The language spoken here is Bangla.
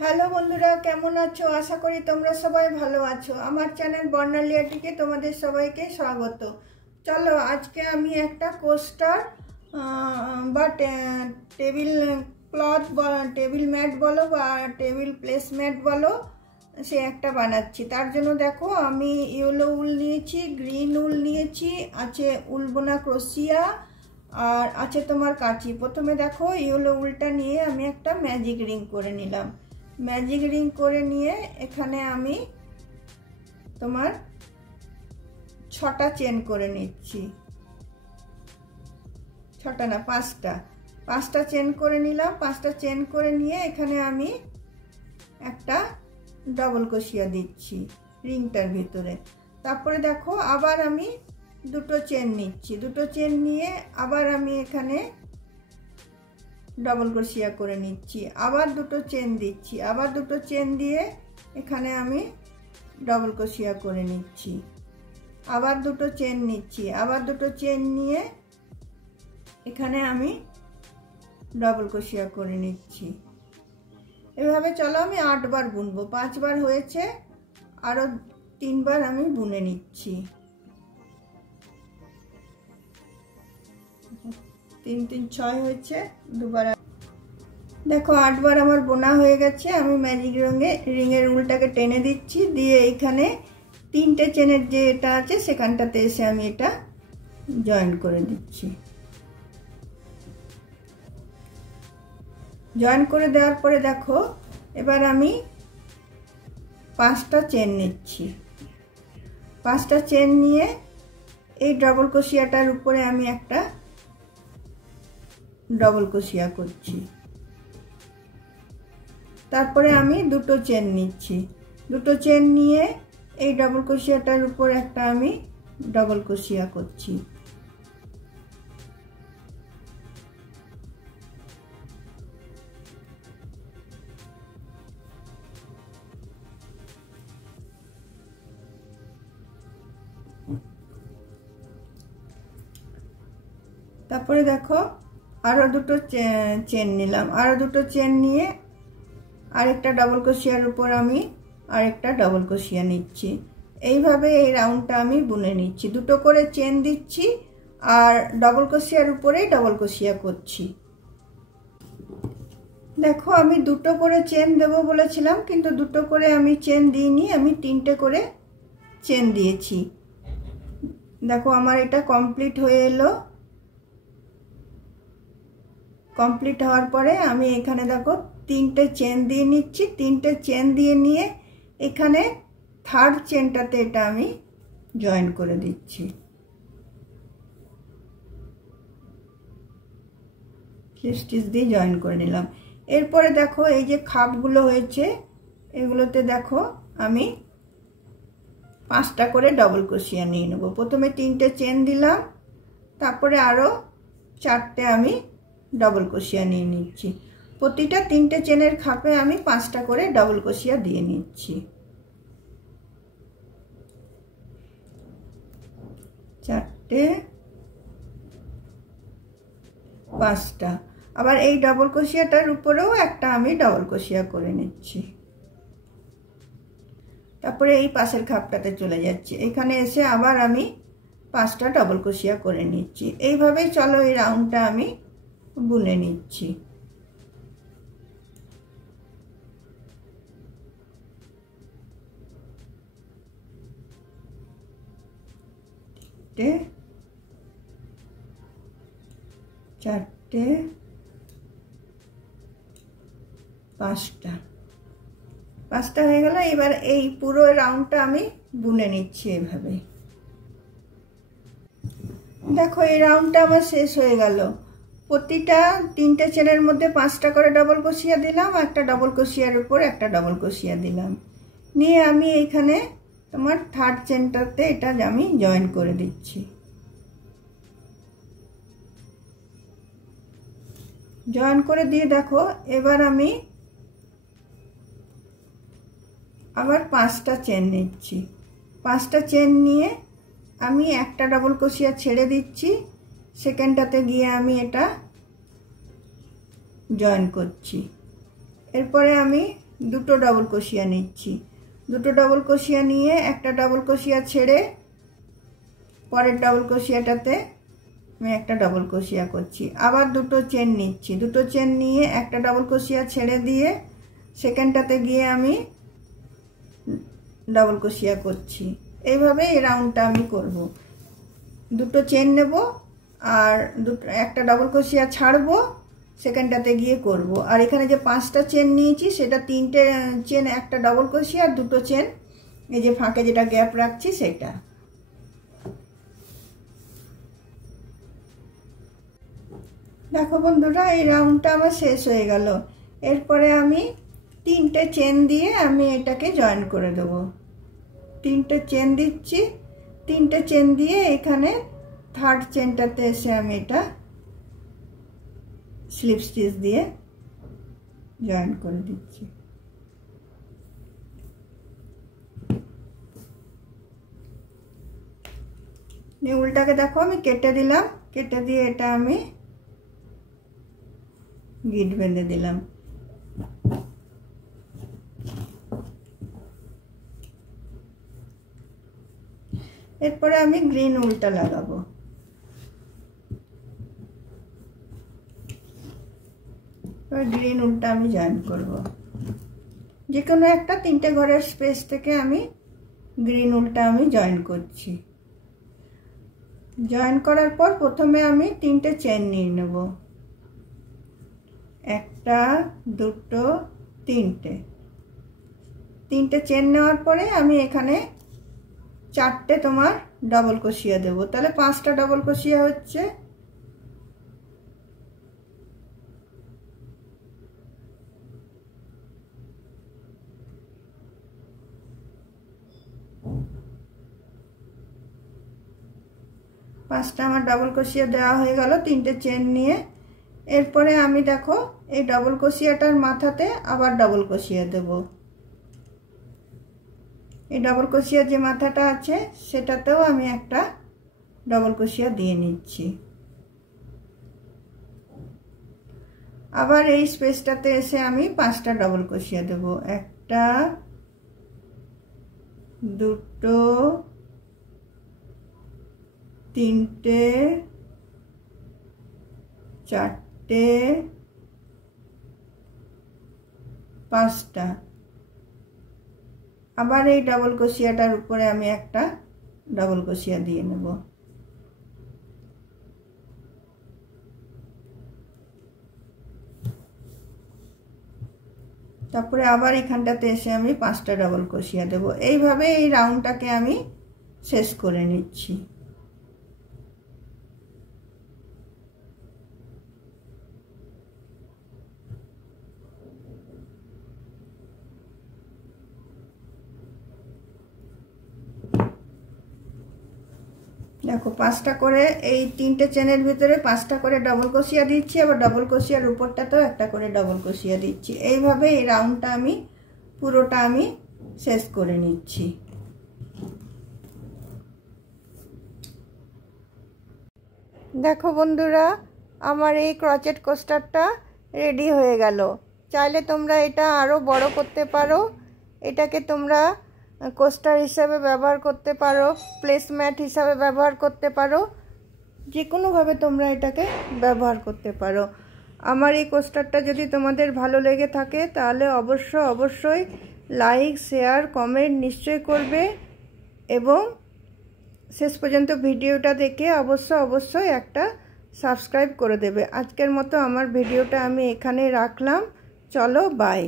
হ্যালো বন্ধুরা, কেমন আছো? আশা করি তোমরা সবাই ভালো আছো। আমার চ্যানেল বর্ণালিয়াটিকে তোমাদের সবাইকে স্বাগত। চলো, আজকে আমি একটা কোস্টার বা টেবিল ক্লথ টেবিল ম্যাট বলো বা টেবিল প্লেসম্যাট বলো, সে একটা বানাচ্ছি। তার জন্য দেখো, আমি ইয়েলো উল নিয়েছি, গ্রিন উল নিয়েছি, আছে উল বোনা ক্রোশিয়া, আর আছে তোমার কাঁচি। প্রথমে দেখো, ইয়েলো উলটা নিয়ে আমি একটা ম্যাজিক রিং করে নিলাম। ম্যাজিক রিং করে নিয়ে এখানে আমি তোমার 6টা চেন করে নিচ্ছি। 6টা না, 5টা চেন করে নিলাম। 5টা চেন করে নিয়ে এখানে আমি একটা ডবল ক্রোশিয়া দিচ্ছি রিংটার ভিতরে। তারপরে দেখো, আবার আমি দুটো চেন নিচ্ছি। দুটো চেন নিয়ে আবার আমি এখানে ডবল ক্রোশিয়া করে নিচ্ছি। আবার দুটো চেন দিচ্ছি। আবার দুটো চেন দিয়ে এখানে আমি ডবল ক্রোশিয়া করে নিচ্ছি। আবার দুটো চেন নিচ্ছি। আবার দুটো চেন নিয়ে এখানে আমি ডবল ক্রোশিয়া করে নিচ্ছি। এভাবে চলো, আমি 8 বার বুনবো। 5 বার হয়েছে, আরো 3 বার আমি বুনে নিচ্ছি। 3 3 6 হয়েছে, দুবার। দেখো, 8 বার আমার বোনা হয়ে গেছে। আমি ম্যাজিক রিংয়ের উলটাকে টেনে দিচ্ছি, দিয়ে এখানে 3টে চেনের যে এটা আছে সেখানটাতে এসে আমি এটা জয়েন করে দিচ্ছি। জয়েন করে দেওয়ার পরে দেখো, এবার আমি 5টা চেন নিচ্ছি। 5টা চেন নিয়ে এই ডবল ক্রোশিয়াটার উপরে আমি একটা ডবল ক্রোশিয়া করছি। তারপরে আমি দুটো চেন নিচ্ছি। দুটো চেন নিয়ে এই ডবল ক্রোশিয়াটার উপর একটা আমি ডবল ক্রোশিয়া করছি। তারপরে দেখো, আরো দুটো চেন নিলাম। আরো দুটো চেন নিয়ে আরেকটা ডবল ক্রোশিয়ার উপর আমি আরেকটা ডবল ক্রোশিয়া নিচ্ছি। এইভাবে এই রাউন্ডটা আমি বুনে নিচ্ছি। দুটো করে চেন দিচ্ছি আর ডবল ক্রোশিয়ার উপরেই ডবল ক্রোশিয়া করছি। দেখো, আমি দুটো করে চেন দেব বলেছিলাম, কিন্তু দুটো করে আমি চেন দিইনি, আমি 3টে করে চেন দিয়েছি। দেখো, আমার এটা কমপ্লিট হয়ে এলো। কমপ্লিট হওয়ার পরে আমি এখানে দেখো 3টে চেন দিয়ে নিচ্ছি। 3টে চেন দিয়ে নিয়ে এখানে 3rd চেনটাতে এটা আমি জয়েন করে দিচ্ছি। স্টিচ দিয়ে জয়েন করে নিলাম। এরপরে দেখো, এই যে খাপগুলো হয়েছে এগুলোতে দেখো আমি 5টা করে ডবল ক্রোশিয়া নিয়ে নেব। প্রথমে 3টে চেন দিলাম, তারপরে আরো 4টে আমি ডবল ক্রোশিয়া নিয়ে নিচ্ছি। প্রতিটা 3টে চেনের খাপে আমি 5টা করে ডবল ক্রোশিয়া দিয়ে নিচ্ছি। 4টে, 5টা। আবার এই ডবল ক্রোশিয়াটার উপরেও একটা আমি ডবল ক্রোশিয়া করে নিচ্ছি। তারপরে এই পাশের খাপটাতে চলে যাচ্ছি। এখানে এসে আবার আমি 5টা ডবল ক্রোশিয়া করে নিচ্ছি। এইভাবেই চলো, এই রাউন্ডটা আমি বুনে নিচ্ছি। চারটে, 5টা হয়ে গেল। এবার এই পুরো রাউন্ডটা আমি বুনে নিচ্ছি এইভাবে। দেখো, এই রাউন্ডটা আমার শেষ হয়ে গেল। প্রতিটা 3টে চেনের মধ্যে 5টা করে ডবল ক্রোশিয়া দিলাম, একটা ডবল ক্রোশিয়ার উপর একটা ডবল ক্রোশিয়া দিলাম। নিয়ে আমি এখানে তোমার 3rd চেনটাতে এটা আমি জয়েন করে দিচ্ছি। জয়েন করে দিয়ে দেখো, এবার আমি আবার 5টা চেন নিচ্ছি। 5টা চেন নিয়ে আমি একটা ডবল ক্রোশিয়া ছেড়ে দিচ্ছি। সেকেন্ডটাতে গিয়ে আমি এটা জয়েন করছি। এরপরে আমি দুটো ডবল ক্রোশিয়া নিচ্ছি। দুটো ডবল ক্রোশিয়া নিয়ে একটা ডবল ক্রোশিয়া ছেড়ে পরের ডবল ক্রোশিয়াটাতে আমি একটা ডবল ক্রোশিয়া করছি। আবার দুটো চেন নিচ্ছি, দুটো চেন নিয়ে একটা ডবল ক্রোশিয়া ছেড়ে দিয়ে সেকেন্ডটাতে গিয়ে আমি ডবল ক্রোশিয়া করছি। এইভাবে এই রাউন্ডটা আমি করব। দুটো চেন নেব আর একটা ডবল ক্রোশিয়া ছাড়বো, সেকেন্ডটাতে গিয়ে করব। আর এখানে যে 5টা চেন নিয়েছি সেটা 3টে চেন, একটা ডবল ক্রোশিয়া আর দুটো চেন এই যে ফাঁকে যেটা গ্যাপ রাখছি সেটা। দেখো বন্ধুরা, এই রাউন্ডটা আমার শেষ হয়ে গেল। এরপরে আমি 3টে চেন দিয়ে আমি এটাকে জয়েন করে দেব। 3টে চেন দিচ্ছি, 3টে চেন দিয়ে এখানে থার্ড চেনটাতে এসে আমি এটা স্লিপ স্টিচ দিয়ে জয়েন করে দিচ্ছি। উল্টাকে দেখো আমি কেটে দিলাম, কেটে দিয়ে এটা আমি গিট বেঁধে দিলাম। এরপরে আমি গ্রিন উল্টা লাগাবো। গ্রিন উল্টা আমি জয়েন করব। যে কোনো একটা 3টে ঘরের স্পেস থেকে আমি গ্রিন উল্টা আমি জয়েন করছি। জয়েন করার পর প্রথমে আমি 3টে চেন নিয়ে নেব, একটা দুটো তিনটে। 3টে চেন নেওয়ার পরে আমি এখানে 4টে তোমার ডবল ক্রোশিয়া দেব, তাহলে 5টা ডবল ক্রোশিয়া হচ্ছে। পাঁচটা আমার ডবল ক্রোশিয়া দেওয়া হয়ে গেল 3টে চেন নিয়ে। এরপরে আমি দেখো এই ডবল ক্রোশিয়াটার মাথাতে আবার ডবল ক্রোশিয়া দেব। এই ডবল ক্রোশিয়ার যে মাথাটা আছে সেটাতেও আমি একটা ডবল ক্রোশিয়া দিয়ে নিচ্ছি। আবার এই স্পেসটাতে এসে আমি 5টা ডবল ক্রোশিয়া দেব, একটা দুটো তিনটে চারটে 5টা। আবার এই ডবল ক্রোশিয়াটার উপরে আমি একটা ডবল ক্রোশিয়া দিয়ে নেব। তারপরে আবার এখানটাতে এসে আমি 5টা ডবল ক্রোশিয়া দেব। এইভাবে এই রাউন্ডটাকে আমি শেষ করে নিচ্ছি। দেখো 5টা করে এই 3টে চেনের ভিতরে 5টা করে ডবল ক্রোশিয়া দিচ্ছি, আবার ডবল ক্রোশিয়ার উপরটাতেও একটা করে ডবল ক্রোশিয়া দিচ্ছি। এইভাবে এই রাউন্ডটা আমি পুরোটা আমি শেষ করে নিচ্ছি। দেখো বন্ধুরা, আমার এই ক্রচেট কোস্টারটা রেডি হয়ে গেল। চাইলে তোমরা এটা আরও বড় করতে পারো। এটাকে তোমরা কোস্টার হিসাবে ব্যবহার করতে পারো, প্লেসম্যাট হিসাবে ব্যবহার করতে পারো, যে কোনোভাবে তোমরা এটাকে ব্যবহার করতে পারো। আমার এই কোস্টারটা যদি তোমাদের ভালো লেগে থাকে তাহলে অবশ্যই লাইক শেয়ার কমেন্ট নিশ্চয়ই করবে এবং শেষ পর্যন্ত ভিডিওটা দেখে অবশ্যই একটা সাবস্ক্রাইব করে দেবে। আজকের মতো আমার ভিডিওটা আমি এখানে রাখলাম। চলো বাই।